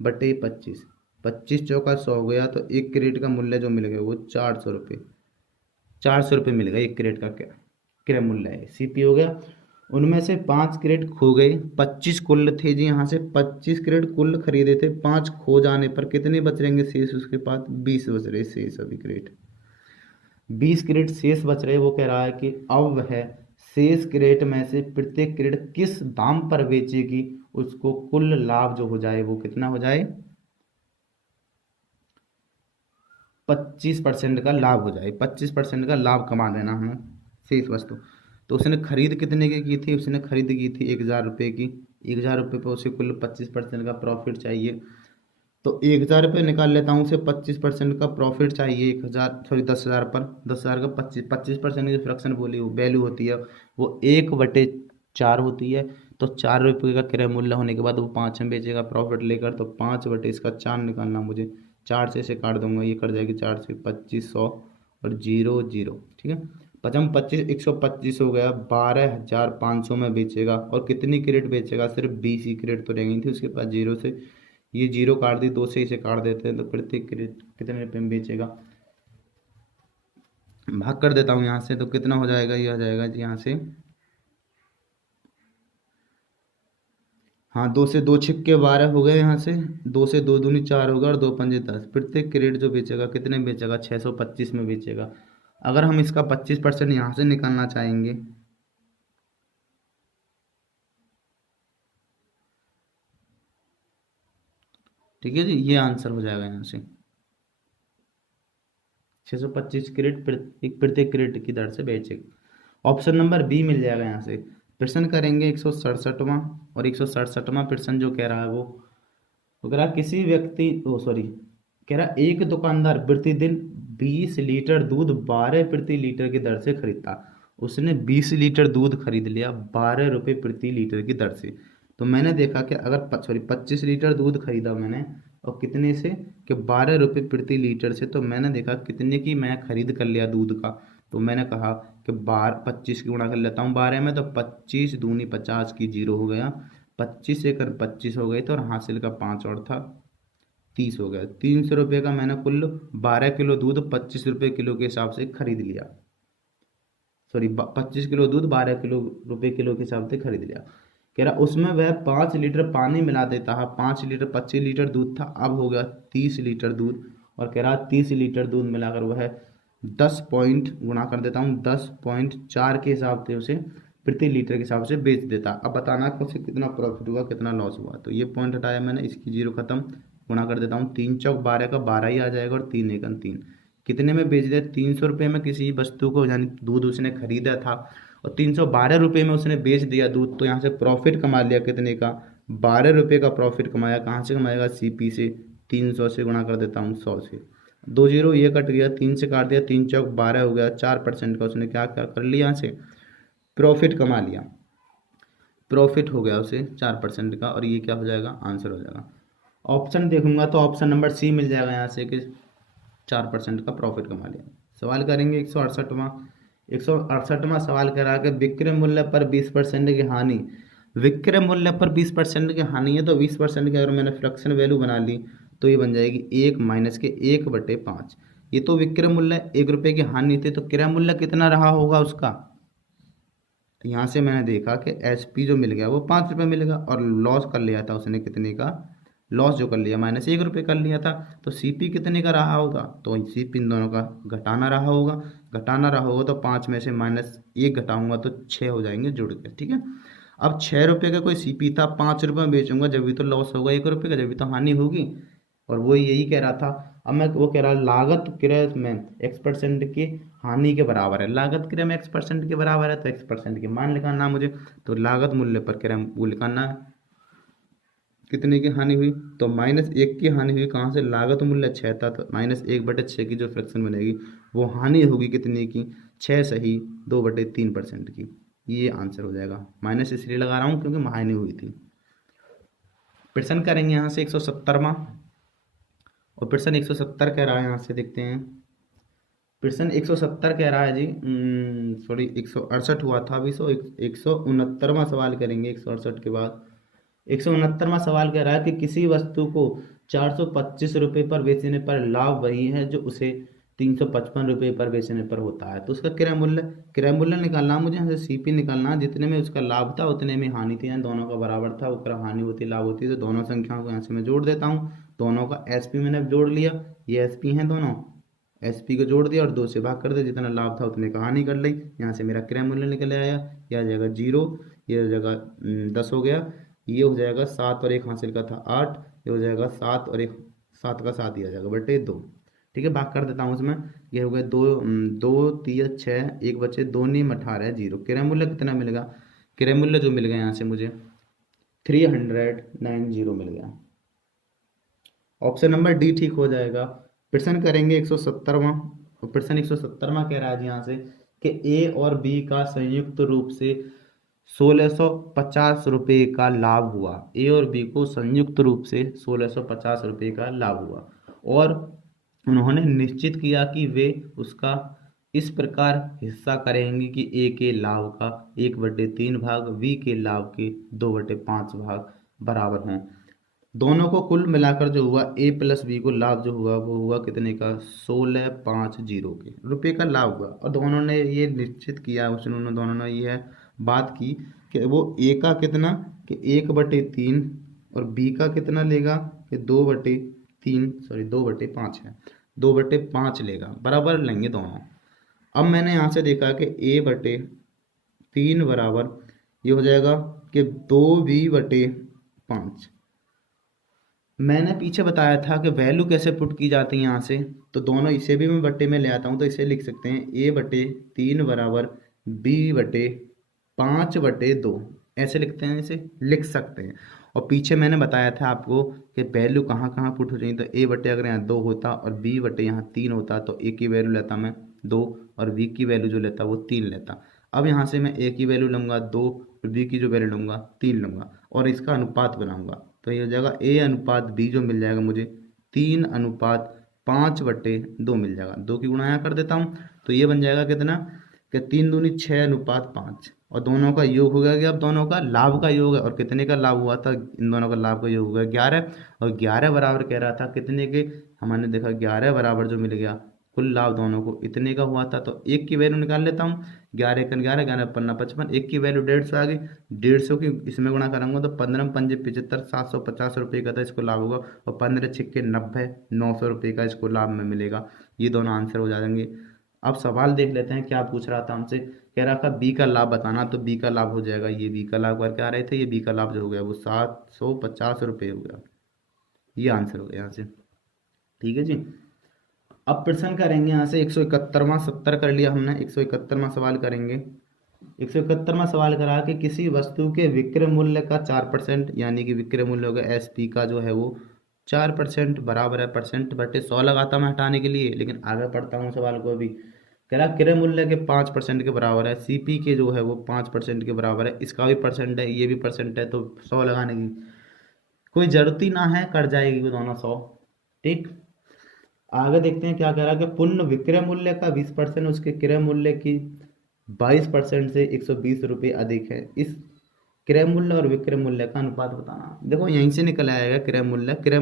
बटे 25, 25 चौका 100 हो गया, तो एक क्रेट का मूल्य जो मिल गया वो 400 रुपये। 400 रुपये मिल गया एक क्रेट का, क्या क्रय मूल्य है, सीपी हो गया। उनमें से 5 क्रेट खो गए, 25 कुल थे जी, यहाँ से 25 क्रेट कुल खरीदे थे, 5 खो जाने पर कितने बच रहेंगे शेष? उसके पास 20 बच रहे शेष, अभी क्रेट 20 क्रेट शेष बच रहे। वो कह रहा है कि अब वह शेष क्रेट में से प्रत्येक क्रेट किस दाम पर बेचेगी, उसको कुल लाभ जो हो जाए वो कितना हो जाए? 25% का लाभ हो जाए, 25% का लाभ कमा देना हमें शेष वस्तु। तो उसने खरीद कितने की थी? उसने खरीद की थी 1,000 रुपये की। 1,000 रुपये पर उसे कुल 25% का प्रॉफिट चाहिए, तो 1,000 रुपये निकाल लेता हूँ, उसे 25% का प्रॉफिट चाहिए। 1,000, सॉरी 10,000 पर, 10,000 का 25% की जो फ्रैक्शन बोली वो वैल्यू होती है, वो 1/4 होती है। तो 4 रुपये का क्रय मूल्य होने के बाद वो 5 में बेचेगा प्रॉफिट लेकर, तो 5/4 निकालना मुझे। 4 से इसे काट दूंगा, ये कट जाएगी, 4 से 25, 100 और 0 0, ठीक है। 25 125 हो गया, 12,500 में बेचेगा। और कितनी क्रेट बेचेगा? सिर्फ 20 ही क्रेट तो रहेंगी थी उसके पास। 0 से ये 0 काट दी, 2 से इसे काट देते हैं, तो प्रत्येक क्रेट कितने रुपये में बेचेगा? भाग कर देता हूँ यहाँ से, तो कितना हो जाएगा? ये आ जाएगा जी यहाँ से, हाँ 2 से 2 छिक्के 12 हो गए, यहाँ से 2 से 2 दूनी 4 होगा, और 2 पंजे 10। प्रत्येक क्रेट जो बेचेगा कितने बेचेगा? 625 में बेचेगा। अगर हम इसका 25% यहाँ से निकालना चाहेंगे, ठीक है जी, ये आंसर हो जाएगा यहाँ से। 625 क्रेट प्रत्येक क्रेट की दर से बेचेगा। ऑप्शन नंबर बी मिल जाएगा यहाँ से। प्रश्न करेंगे 167वां, और 167वां प्रश्न जो कह रहा है वो कह रहा किसी व्यक्ति, ओ सॉरी, कह रहा एक दुकानदार प्रतिदिन 20 लीटर दूध 12 प्रति लीटर की दर से खरीदता। उसने 20 लीटर दूध खरीद लिया 12 रुपये प्रति लीटर की दर से। तो मैंने देखा कि अगर, सॉरी 25 लीटर दूध खरीदा मैंने, और कितने से, कि 12 रुपये प्रति लीटर से। तो मैंने देखा कितने की मैं खरीद कर लिया दूध का, तो मैंने कहा कि 25 की गुणा कर लेता हूँ 12 में, तो 25 दूनी 50 की 0 हो गया, 25 से कर 25 हो गई, तो और हासिल का 5 और था 30 हो गया। 300 रुपये का मैंने कुल 12 किलो दूध 25 रुपये किलो के हिसाब से खरीद लिया। सॉरी, 25 किलो दूध 12 किलो रुपये किलो के हिसाब से खरीद लिया। कह रहा उसमें वह 5 लीटर पानी मिला देता है। 5 लीटर 25 लीटर दूध था, अब हो गया 30 लीटर दूध। और कह रहा 30 लीटर दूध मिलाकर वह 10 पॉइंट गुणा कर देता हूँ 10.4 के हिसाब से उसे प्रति लीटर के हिसाब से बेच देता। अब बताना कि उसे कितना प्रॉफिट हुआ कितना लॉस हुआ। तो ये पॉइंट हटाया मैंने, इसकी 0 खत्म, गुणा कर देता हूँ 3 चौक 12 का 12 ही आ जाएगा, और 3 एकम 3। कितने में बेच दिया? 300 रुपये में किसी वस्तु को, यानी दूध उसने खरीदा था और 312 रुपये में उसने बेच दिया दूध। तो यहाँ से प्रॉफिट कमा लिया कितने का? 12 रुपये का प्रॉफिट कमाया। कहाँ से कमाएगा? सीपी से। 300 से गुणा कर देता हूँ 100 से, 2 जीरो ये कट गया, 3 से काट दिया, 3 चौक 12 हो गया, 4% का उसने क्या क्या कर लिया? यहाँ से प्रॉफिट कमा लिया, प्रॉफिट हो गया उसे 4% का। और ये क्या हो जाएगा? आंसर हो जाएगा। ऑप्शन देखूंगा तो ऑप्शन नंबर सी मिल जाएगा यहाँ से, कि 4% का प्रॉफिट कमा लिया। सवाल करेंगे 168वां। 168वां सवाल कह रहा है कि विक्रय मूल्य पर 20% की हानि। विक्रय मूल्य पर 20% की हानि है, तो 20% की अगर मैंने फ्रैक्शन वैल्यू बना ली तो ये बन जाएगी 1 माइनस के 1/5। ये तो विक्रय मूल्य 1 रुपये की हानि थी, तो क्रय मूल्य कितना रहा होगा उसका? यहाँ से मैंने देखा कि एसपी जो मिल गया वो 5 रुपये मिलेगा, और लॉस कर लिया था उसने कितने का? लॉस जो कर लिया माइनस 1 रुपये कर लिया था। तो सीपी कितने का रहा होगा? तो सीपी इन दोनों का घटाना रहा होगा। घटाना रहा होगा तो 5 में से -1 घटाऊंगा तो 6 हो जाएंगे जुड़ के। ठीक है, अब 6 रुपये का कोई सीपी था, 5 रुपये में बेचूंगा जब भी तो लॉस होगा 1 रुपये का, जब भी तो हानि होगी। और वो यही कह रहा था। अब मैं वो कह रहा लागत क्रय में X% की हानि के बराबर है। लागत क्रय में X% के बराबर है, तो X% के मान निकालना मुझे। तो लागत मूल्य पर क्रय वो निकालना है, कितने की हानि हुई? तो -1 की हानि हुई। कहाँ से? लागत मूल्य 6 था, तो -1/6 की जो फ्रैक्शन बनेगी वो हानि होगी कितने की? 6 सही 2/3% की। ये आंसर हो जाएगा। माइनस इसलिए लगा रहा हूँ क्योंकि हानि हुई थी। प्रश्न करेंगे यहाँ से 170वां, और प्रश्न 170 कह रहा है, यहाँ से देखते हैं। प्रश्न 170 कह रहा है जी, सॉरी 168 हुआ था अभी, 169वां सवाल करेंगे 168 के बाद। 169वां सवाल कह रहा है कि किसी वस्तु को 425 रुपये पर बेचने पर लाभ वही है जो उसे 355 रुपये पर बेचने पर होता है। तो उसका क्रय मूल्य निकालना मुझे, यहाँ से सीपी निकालना। जितने में उसका लाभ था उतने में हानि थी, यहाँ दोनों का बराबर था। ऊपर हानि होती लाभ होती, तो दोनों संख्याओं को यहाँ से मैं जोड़ देता हूँ। दोनों का एसपी मैंने जोड़ लिया, ये एसपी हैं दोनों, एसपी को जोड़ दिया और 2 से भाग कर दिया। जितना लाभ था उतने का हानि कर ली। यहाँ से मेरा क्रय मूल्य निकल आया, यह आ जाएगा 0, ये हो जाएगा 10 हो गया, ये हो जाएगा 7 और 1 हासिल का था 8, ये हो जाएगा 7 और 1, 7 का 7 ही आ जाएगा बटे 2। ठीक है, भाग कर देता हूँ उसमें। ये हो गया 2 2 3 6, 1 बचे 2 नीम 18 0। क्रय मूल्य कितना मिलेगा? क्रय मूल्य जो मिल गया यहाँ से मुझे 390 मिल गया। ऑप्शन नंबर डी ठीक हो जाएगा। प्रश्न करेंगे 170वां, और प्रश्न 170वां कह रहा है जी यहाँ से कि ए और बी का संयुक्त रूप से 1650 रुपये का लाभ हुआ। ए और बी को संयुक्त रूप से 1650 रुपये का लाभ हुआ, और उन्होंने निश्चित किया कि वे उसका इस प्रकार हिस्सा करेंगे कि ए के लाभ का 1/3 भाग, बी के लाभ के 2/5 भाग बराबर हों। दोनों को कुल मिलाकर जो हुआ ए प्लस बी को लाभ जो हुआ वो हुआ कितने का? 1650 के रुपये का लाभ हुआ। और दोनों ने ये निश्चित किया, उसने दोनों ने ये बात की कि वो ए का कितना, कि 1/3, और बी का कितना लेगा कि 2/3, सॉरी 2/5 है, 2/5 लेगा, बराबर लेंगे दोनों। अब मैंने यहाँ से देखा कि A/3 बराबर ये हो जाएगा कि 2B/5। मैंने पीछे बताया था कि वैल्यू कैसे पुट की जाती है यहाँ से, तो दोनों इसे भी मैं बट्टे में ले आता हूँ, तो इसे लिख सकते हैं A/3 बराबर B/5/2, ऐसे लिखते हैं, इसे लिख सकते हैं। और पीछे मैंने बताया था आपको कि वैल्यू कहाँ कहाँ पुट हो जाएगी। तो A/, अगर यहाँ 2 होता और B/, यहाँ 3 होता, तो A की वैल्यू लेता मैं 2, और B की वैल्यू जो लेता वो 3 लेता। अब यहाँ से मैं A की वैल्यू लूँगा 2, और B की जो वैल्यू लूँगा 3 लूँगा, और इसका अनुपात बनाऊँगा। तो ये हो जाएगा A अनुपात B जो मिल जाएगा मुझे 3:5/2 मिल जाएगा। 2 की गुणा यहाँ कर देता हूँ तो ये बन जाएगा कितना कि 3 दूनी 6:5 और दोनों का योग हो गया कि अब दोनों का लाभ का योग है और कितने का लाभ हुआ था, इन दोनों का लाभ का योग हो गया 11 और 11 बराबर कह रहा था कितने के, हमने देखा 11 बराबर जो मिल गया कुल लाभ दोनों को इतने का हुआ था। तो एक की वैल्यू निकाल लेता हूँ 11 × 11 11 पन्ना 55, एक की वैल्यू 150 आ गई, 150 की इसमें गुणा करूंगा तो 15 पंजे 75 750 रुपये का था इसको लाभ होगा और 15 छिक्के 90 900 रुपये का इसको लाभ में मिलेगा। ये दोनों आंसर हो जाएंगे। अब सवाल देख लेते हैं क्या पूछ रहा था हमसे, कह रहा था बी का लाभ बताना, तो बी का लाभ हो जाएगा ये बी का लाभ करके आ रहे थे, ये बी का लाभ जो हो गया वो 750 रुपये हो गया। ये आंसर हो गया यहाँ से। ठीक है जी। अब प्रश्न करेंगे यहाँ से 171वां 70 कर लिया हमने, 171वां सवाल करेंगे। 171वां सवाल करा कि किसी वस्तु के विक्रय मूल्य का 4% यानी कि विक्रय मूल्य होगा SP का जो है वो 4% बराबर है %/100 लगाता मैं हटाने के लिए, लेकिन आगे पढ़ता हूँ सवाल को। अभी कह रहा क्रय मूल्य के 5% के बराबर है, CP के जो है वो 5% के बराबर है, इसका भी परसेंट है ये भी परसेंट है, तो 100 लगाने की कोई जरूरत ही ना है, कट जाएगी वो दोनों 100। ठीक, आगे देखते हैं क्या कह रहा है कि पूर्ण विक्रय मूल्य का 20% उसके क्रय मूल्य की 22% से 120 रुपये अधिक है। इस क्रय मूल्य और विक्रय मूल्य का अनुपात बताना। देखो यहीं से निकल आएगा क्रय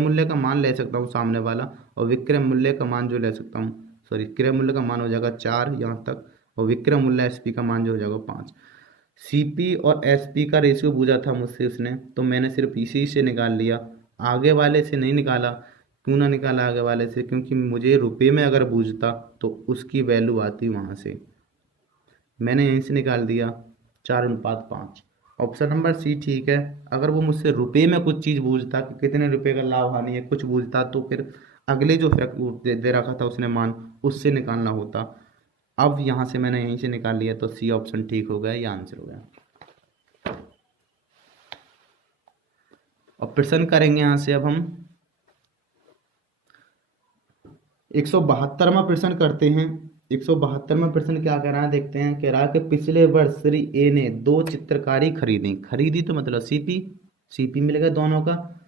मूल्य का मान ले सकता हूँ सामने वाला और विक्रय मूल्य का मान जो ले सकता हूँ, सॉरी क्रय मूल्य का मान हो जाएगा 4 यहाँ तक और विक्रय मूल्य SP का मान जो हो जाएगा 5। CP और SP का रेशियो पूछा था मुझसे उसने, तो मैंने सिर्फ इसी से निकाल लिया, आगे वाले से नहीं निकाला। क्यों ना निकाला आगे वाले से, क्योंकि मुझे रुपये में अगर बूझता तो उसकी वैल्यू आती वहाँ से, मैंने यहीं से निकाल दिया 4:5। ऑप्शन नंबर C ठीक है। अगर वो मुझसे रुपये में कुछ चीज़ बूझता कि कितने रुपए का लाभ हानि है कुछ बूझता तो फिर अगले जो दे रखा था उसने मान उससे निकालना होता। अब यहाँ से मैंने यहीं से निकाल लिया तो C ऑप्शन ठीक हो गया, ये आंसर हो गया। और प्रश्न करेंगे यहाँ से अब हम 172वां प्रश्न करते हैं। 172वां प्रश्न क्या कह रहा है देखते हैं। कह रहा है कि पिछले वर्ष श्री A ने 2 चित्रकारी खरीदी तो मतलब CP मिलेगा दोनों का,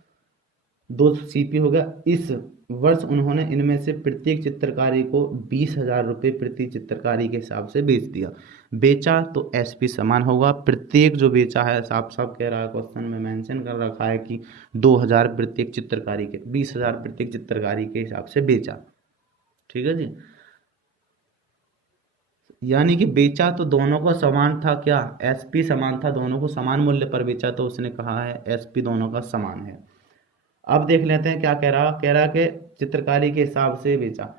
2 CP हो गया। इस वर्ष उन्होंने इनमें से प्रत्येक चित्रकारी को 20,000 रुपये प्रति चित्रकारी के हिसाब से बेच दिया। बेचा तो SP समान होगा, प्रत्येक जो बेचा है साफ साफ कह रहा है क्वेश्चन में मेंशन कर रखा है कि 2,000 प्रत्येक चित्रकारी के 20,000 प्रत्येक चित्रकारी के हिसाब से बेचा। ठीक है जी, यानी कि बेचा तो दोनों को समान था, क्या SP समान था, दोनों को समान मूल्य पर बेचा, तो उसने कहा है SP दोनों का समान है। अब देख लेते हैं क्या कह रहा कि चित्रकारी के हिसाब से बेचा,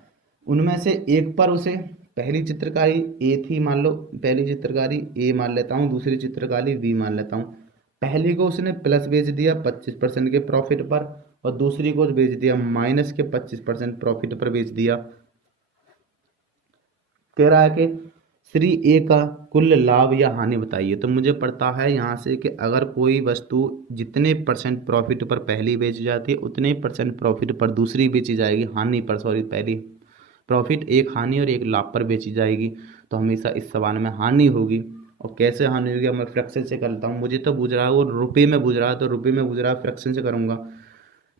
उनमें से एक पर उसे पहली चित्रकारी A थी, मान लो पहली चित्रकारी A मान लेता हूँ, दूसरी चित्रकारी B मान लेता हूँ। पहली को उसने प्लस बेच दिया 25% के प्रॉफिट पर और दूसरी को बेच दिया माइनस के 25% प्रॉफिट पर बेच दिया। कह रहा है कि श्री ए का कुल लाभ या हानि बताइए। तो मुझे पड़ता है यहाँ से कि अगर कोई वस्तु जितने % प्रॉफिट पर पहली बेची जाती है उतने % प्रॉफिट पर दूसरी बेची जाएगी, हानि पर सॉरी पहली प्रॉफिट एक हानि और एक लाभ पर बेची जाएगी, तो हमेशा इस सवाल में हानि होगी। और कैसे हानि होगी मैं फ्रैक्शन से करता हूँ, मुझे तो बूझ रहा है वो रुपये में बूझ रहा है, तो रुपये में बूझ रहा है फ्रैक्शन से करूँगा।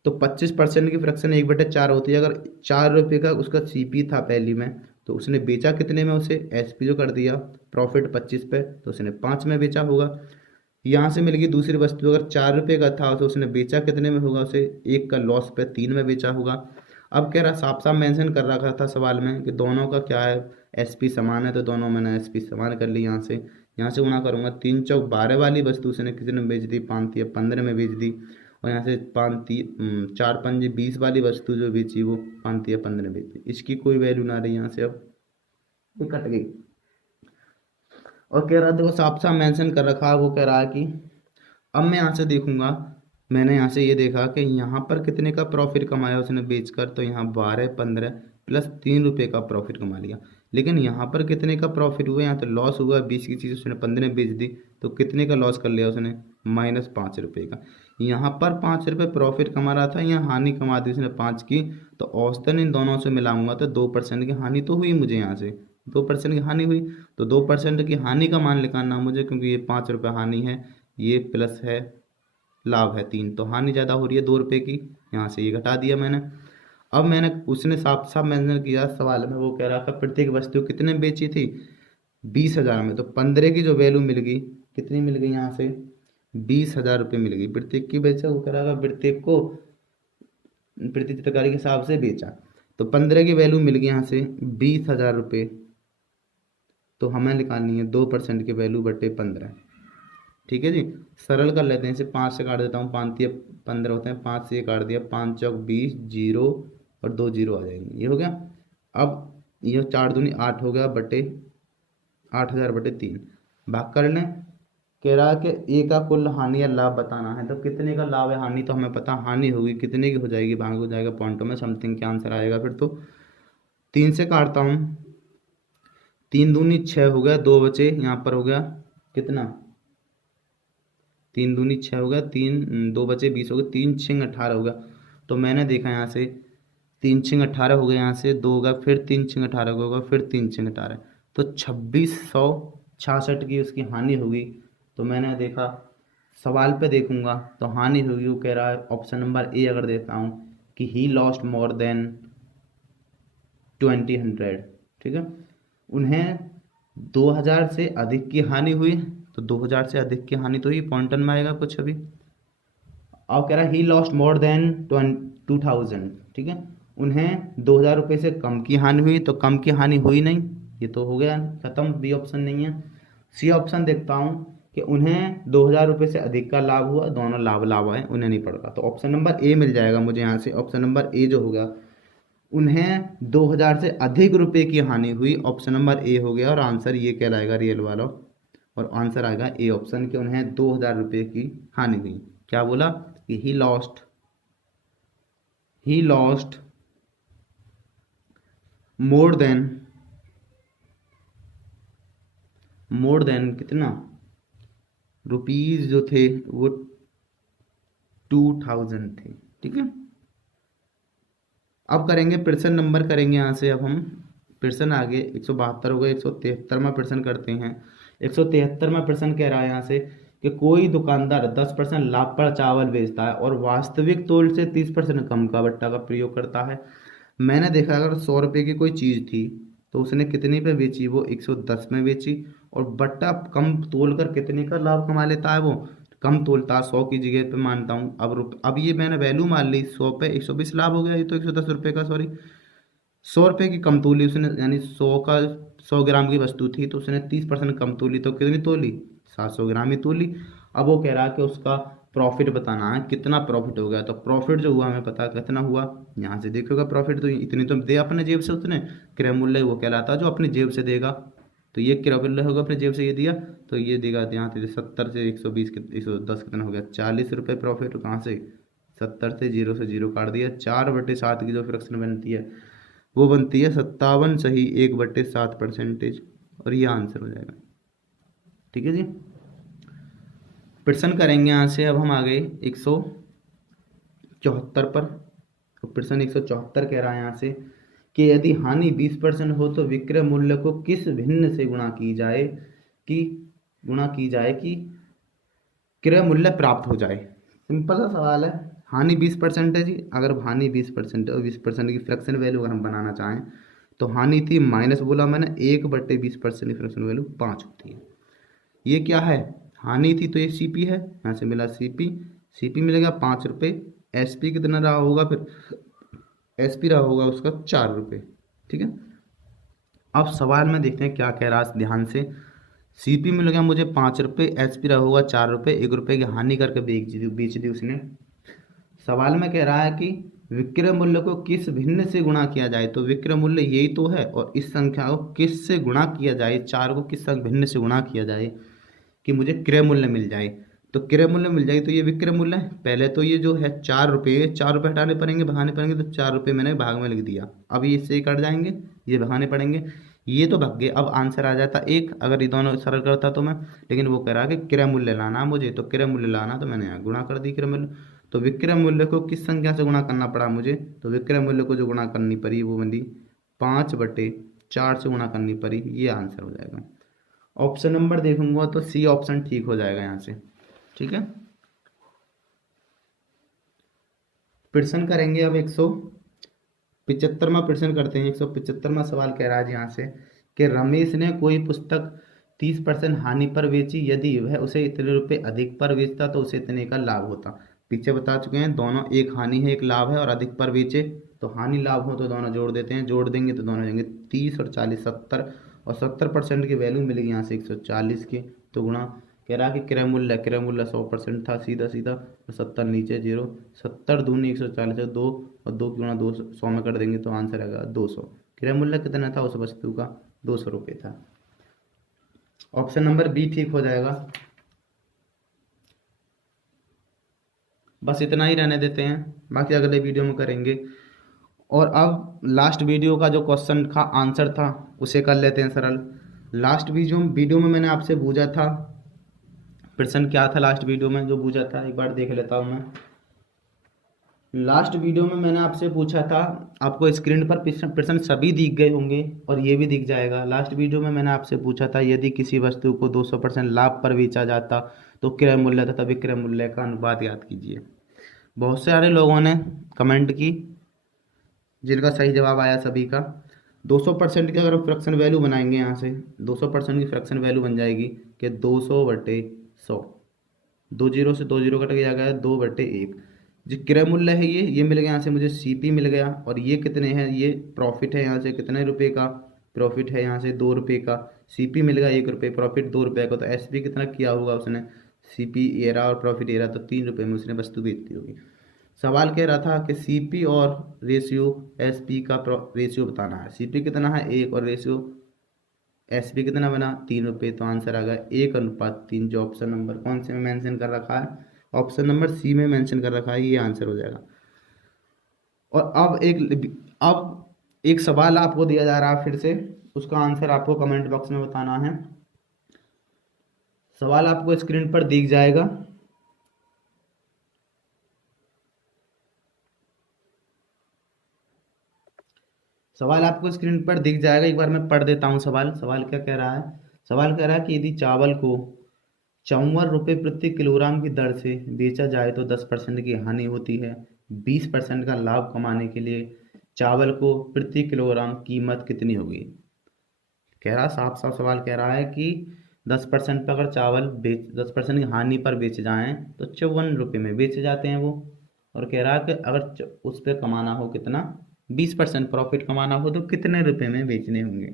तो 25% की फ्रैक्शन 1/4 होती है। अगर 4 रुपये का उसका CP था पहली में, तो उसने बेचा कितने में, उसे SP जो कर दिया प्रॉफिट 25 पे, तो उसने 5 में बेचा होगा। यहाँ से मिल गई दूसरी वस्तु, अगर 4 रुपये का था तो उसने बेचा कितने में होगा, उसे 1 का लॉस पे 3 में बेचा होगा। अब कह रहा साफ साफ मेंशन कर रखा था सवाल में कि दोनों का क्या है SP समान है, तो दोनों मैंने SP समान कर ली। यहाँ से गुणा करूँगा 3 चौक 12 वाली वस्तु उसने कितने में बेच दी, 5 या 15 में बेच दी। और यहाँ से 4 5 20 वाली वस्तु जो बेची वो 5 या 15 में बेची, इसकी कोई वैल्यू ना रही। यहाँ से अब ये कट गई। और कह रहा देखो साफ साफ मेंशन कर रखा है, वो कह रहा है कि अब मैं यहाँ से देखूंगा, मैंने यहाँ से ये देखा कि यहाँ पर कितने का प्रॉफिट कमाया उसने बेचकर, तो यहाँ 12 15 प्लस 3 रुपये का प्रॉफिट कमा लिया। लेकिन यहाँ पर कितने का प्रॉफिट हुआ, यहाँ तो लॉस हुआ, 20 की चीज़ उसने 15 में बेच दी, तो कितने का लॉस कर लिया उसने, -5 रुपये का। यहाँ पर 5 रुपये प्रॉफिट कमा रहा था, यहाँ हानि कमा दी उसने 5 की, तो औसतन इन दोनों से मिलाऊंगा तो 2% की हानि तो हुई मुझे, यहाँ से 2% की हानि हुई। तो 2% की हानि का मान निकालना मुझे, क्योंकि ये 5 रुपये हानि है, ये प्लस है लाभ है 3, तो हानि ज़्यादा हो रही है 2 रुपये की, यहाँ से ये घटा दिया मैंने। अब मैंने उसने साफ साफ मेंशन किया सवाल में, वो कह रहा था प्रत्येक वस्तु कितने में बेची थी, 20,000 में, तो 15 की जो वैल्यू मिल गई, कितनी मिल गई यहाँ से, 20,000 रुपये मिल गई। प्रत्येक की बेचा, वो कह रहा था प्रत्येक को प्रति चित्रकारी के हिसाब से बेचा, तो 15 की वैल्यू मिल गई यहाँ से 20,000 रुपये। तो हमें निकालनी है 2% की वैल्यू बटे 15। ठीक है जी, सरल कर लेते हैं इसे, 5 से काट देता हूँ, 5 या 15 होते हैं, 5 से ये काट दिया, 5 चौक 20, जीरो और 2 जीरो आ जाएंगे, ये हो गया। अब ये 4 दूनी 8 हो गया बटे 8,000 बटे 3, भाग कर लें। कह रहा है कि ए का कुल हानि या लाभ बताना है, तो कितने का लाभ है हानि, तो हमें पता हानि होगी कितने की हो जाएगी, भाग हो जाएगा पॉइंटों में, समथिंग क्या आंसर आएगा फिर। तो 3 से काटता हूँ, 3 दूनी 6 हो गया, 2 बचे, यहाँ पर हो गया कितना, 3 दूनी 6 हो गया, 2 बचे 20 हो गए, 3 6 18 हो गया। तो मैंने देखा यहाँ से 3 6 18 हो गया, यहाँ से 2 होगा, फिर 3 6 18 होगा, फिर 3 6 18, तो 2666 की उसकी हानि होगी। तो मैंने देखा सवाल पे देखूंगा तो हानि होगी, वो कह रहा है ऑप्शन नंबर ए अगर देता हूँ कि ही लॉस्ट मोर देन 20,100, ठीक है, उन्हें 2,000 से अधिक की हानि हुई, तो 2,000 से अधिक की हानि तो ही पॉइंटन में आएगा कुछ अभी। अब कह रहा है ही लॉस्ट मोर देन 2,000, ठीक है, उन्हें 2,000 रुपये से कम की हानि हुई, तो कम की हानि हुई नहीं, ये तो हो गया खत्म, बी ऑप्शन नहीं है। सी ऑप्शन देखता हूँ कि उन्हें 2,000 रुपये से अधिक का लाभ हुआ, दोनों लाभ लाभ आए, उन्हें नहीं पड़ रहा, तो ऑप्शन नंबर ए मिल जाएगा मुझे यहाँ से। ऑप्शन नंबर ए जो होगा, उन्हें 2,000 से अधिक रुपए की हानि हुई, ऑप्शन नंबर ए हो गया, और आंसर ये कहलाएगा रियल वाला, और आंसर आएगा ए ऑप्शन के, उन्हें 2,000 रुपये की हानि हुई। क्या बोला कि ही लॉस्ट मोर देन कितना रुपीज जो थे वो 2,000 थे, ठीक है। अब करेंगे प्रश्न नंबर, करेंगे यहाँ से, अब हम प्रश्न आगे 172 हो गए, 173वां प्रश्न करते हैं। 173वां प्रश्न कह रहा है यहाँ से कि कोई दुकानदार 10% लाभ पर चावल बेचता है और वास्तविक तौल से 30% कम का बट्टा का प्रयोग करता है। मैंने देखा अगर 100 रुपये की कोई चीज़ थी तो उसने कितने पे बेची, वो 110 में बेची, और बट्टा कम तोल कर कितने का लाभ कमा लेता है, वो कम तोलता 100 की जगह पे, मानता हूँ। अब ये मैंने वैल्यू मान ली 100 पे 120 लाभ हो गया, ये तो 110 रुपये का, सॉरी 100 रुपये की कम तोली उसने, यानी 100 ग्राम की वस्तु थी तो उसने 30% कम तोली, तो कितनी तोली, 700 ग्राम ही तोली। अब वो कह रहा है कि उसका प्रॉफिट बताना है, कितना प्रॉफिट हो गया, तो प्रॉफिट जो हुआ हमें पता कितना हुआ, यहाँ से देखोगा प्रॉफिट तो इतनी तो दे अपने जेब से उसने, क्रय मूल्य वो कहलाता है जो अपनी जेब से देगा, तो ये क्रय मूल्य होगा अपनी जेब से, ये दिया तो ये देगा, यहाँ से 70 से 120 110 कितना हो गया, 40 रुपये प्रॉफिट, कहाँ से 70 से जीरो काट दिया, 4/7 की जो फ्रैक्शन बनती है वो बनती है 57, सही 1/7%, और ये आंसर हो जाएगा। ठीक है जी, प्रश्न करेंगे यहाँ से, अब हम आ गए 174 पर। तो प्रश्न 174 कह रहा है यहाँ से कि यदि हानि 20% हो तो विक्रय मूल्य को किस भिन्न से गुणा की जाए कि क्रय मूल्य प्राप्त हो जाए। सिंपल सा सवाल है, हानि 20% है जी, अगर हानि 20% और 20% की फ्रैक्शन वैल्यू अगर हम बनाना चाहें तो हानि थी माइनस, बोला मैंने 1/20% की फ्रैक्शन वैल्यू 5 होती है। ये क्या है, हानि थी तो ये सीपी है, यहाँ से मिला सीपी मिलेगा 5 रुपये, एसपी कितना रहा होगा, फिर एसपी रहा होगा उसका 4 रुपये। ठीक है, अब सवाल में देखते हैं क्या कह रहा है ध्यान से। सीपी मिल गया मुझे 5 रुपये, एसपी रहा होगा 4 रुपये, 1 रुपये की हानि करके बेच दी उसने। सवाल में कह रहा है कि विक्रय मूल्य को किस भिन्न से गुणा किया जाए, तो विक्रय मूल्य यही तो है, और इस संख्या को किस से गुणा किया जाए, 4 को किस भिन्न से गुणा किया जाए कि मुझे क्रय मूल्य मिल जाए। तो क्रय मूल्य मिल जाए तो ये विक्रय मूल्य है, पहले तो ये जो है 4 रुपये, 4 रुपये हटाने पड़ेंगे, भगाने पड़ेंगे, तो 4 रुपये मैंने भाग में लिख दिया, अब ये इससे कट जाएंगे, ये भगाने पड़ेंगे, ये तो भाग गए, अब आंसर आ जाता 1 अगर ये दोनों सरल करता तो मैं, लेकिन वो कह रहा कि क्रय मूल्य लाना मुझे, तो क्रय मूल्य लाना तो मैंने यहाँ गुणा कर दी क्रय मूल्य। तो विक्रय मूल्य को किस संख्या से गुणा करना पड़ा मुझे, तो विक्रय मूल्य को जो गुणा करनी पड़ी वो बनी 5/4 से गुणा करनी पड़ी, ये आंसर हो जाएगा। ऑप्शन नंबर देखूंगा तो सी ऑप्शन ठीक हो जाएगा यहाँ से। ठीक है, प्रश्न करेंगे अब 175वां प्रश्न करते हैं। 175वां सवाल कह रहा है यहाँ से कि रमेश ने कोई पुस्तक 30% हानि पर बेची, यदि वह उसे इतने रुपए अधिक पर बेचता तो उसे इतने का लाभ होता। पीछे बता चुके हैं, दोनों एक हानि है एक लाभ है, और अधिक पर बेचे तो हानि लाभ हो तो दोनों जोड़ देते हैं, जोड़ देंगे तो दोनों हो जाएंगे 30 और 40 70, और 70% की वैल्यू मिलेगी यहाँ से 140 की, तो गुणा। कह रहा है कि क्रय मूल्य 100% था, सीधा सीधा, और 70 नीचे जीरो, 70 दूनी 140 है, 2 और 2 की गुणा 2 100 में कर देंगे तो आंसर आएगा 200। क्रय मूल्य कितना था उस वस्तु का? 200 रुपये था। ऑप्शन नंबर बी ठीक हो जाएगा। बस इतना ही रहने देते हैं, बाकी अगले वीडियो में करेंगे। और अब लास्ट वीडियो का जो क्वेश्चन का आंसर था उसे कर लेते हैं सरल। लास्ट वीडियो में मैंने आपसे पूछा था, प्रश्न क्या था लास्ट वीडियो में जो पूछा था, एक बार देख लेता हूँ मैं। लास्ट वीडियो में मैंने आपसे पूछा था, आपको स्क्रीन पर प्रश्न सभी दिख गए होंगे और ये भी दिख जाएगा। लास्ट वीडियो में मैंने आपसे पूछा था, यदि किसी वस्तु को 200% लाभ पर बेचा जाता तो क्रय मूल्य तथा विक्रय मूल्य का अनुपात याद कीजिए। बहुत सारे लोगों ने कमेंट की, जिनका सही जवाब आया सभी का। 200% की अगर फ्रैक्शन वैल्यू बनाएंगे यहाँ से, 200% की फ्रैक्शन वैल्यू बन जाएगी कि 200/100, 2 जीरो से 2 जीरो कट गया गया 2/1। जो क्रय मूल्य है ये मिल गया यहाँ से मुझे, सीपी मिल गया, और ये कितने हैं, ये प्रॉफिट है यहाँ से कितने रुपए का प्रॉफिट है यहाँ से 2 रुपये का, सीपी मिल गया 1 रुपये, प्रॉफिट 2 रुपये का, तो एसपी कितना किया होगा उसने, सीपी ए रहा और प्रॉफिट ए रहा, तो 3 रुपये में उसने वस्तु बेच दी होगी। सवाल कह रहा था कि सीपी और रेशियो एसपी का रेशियो बताना है। सीपी कितना है 1 और रेशियो एसपी कितना बना 3 रुपये, तो आंसर आ गया 1:3, जो ऑप्शन नंबर कौन से में मेंशन कर रखा है, ऑप्शन नंबर सी में मेंशन कर रखा है, ये आंसर हो जाएगा। और अब एक सवाल आपको दिया जा रहा है फिर से, उसका आंसर आपको कमेंट बॉक्स में बताना है। सवाल आपको स्क्रीन पर दिख जाएगा। सवाल आपको स्क्रीन पर दिख जाएगा, एक बार मैं पढ़ देता हूँ सवाल। सवाल क्या कह रहा है? सवाल कह रहा है कि यदि चावल को 54 रुपये प्रति किलोग्राम की दर से बेचा जाए तो 10% की हानि होती है। 20% का लाभ कमाने के लिए चावल को प्रति किलोग्राम कीमत कितनी होगी? कह रहा, साफ साफ सवाल कह रहा है कि 10% पर अगर चावल 10% की हानि पर बेचे जाएं तो 54 रुपये में बेचे जाते हैं वो, और कह रहा है कि अगर उस पर कमाना हो कितना, 20% प्रॉफिट कमाना हो तो कितने रुपए में बेचने होंगे।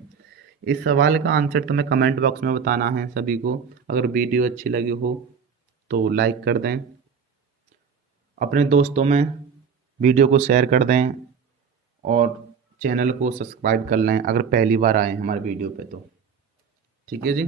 इस सवाल का आंसर तुम्हें कमेंट बॉक्स में बताना है सभी को। अगर वीडियो अच्छी लगी हो तो लाइक कर दें, अपने दोस्तों में वीडियो को शेयर कर दें, और चैनल को सब्सक्राइब कर लें अगर पहली बार आए हमारे वीडियो पे तो। ठीक है जी।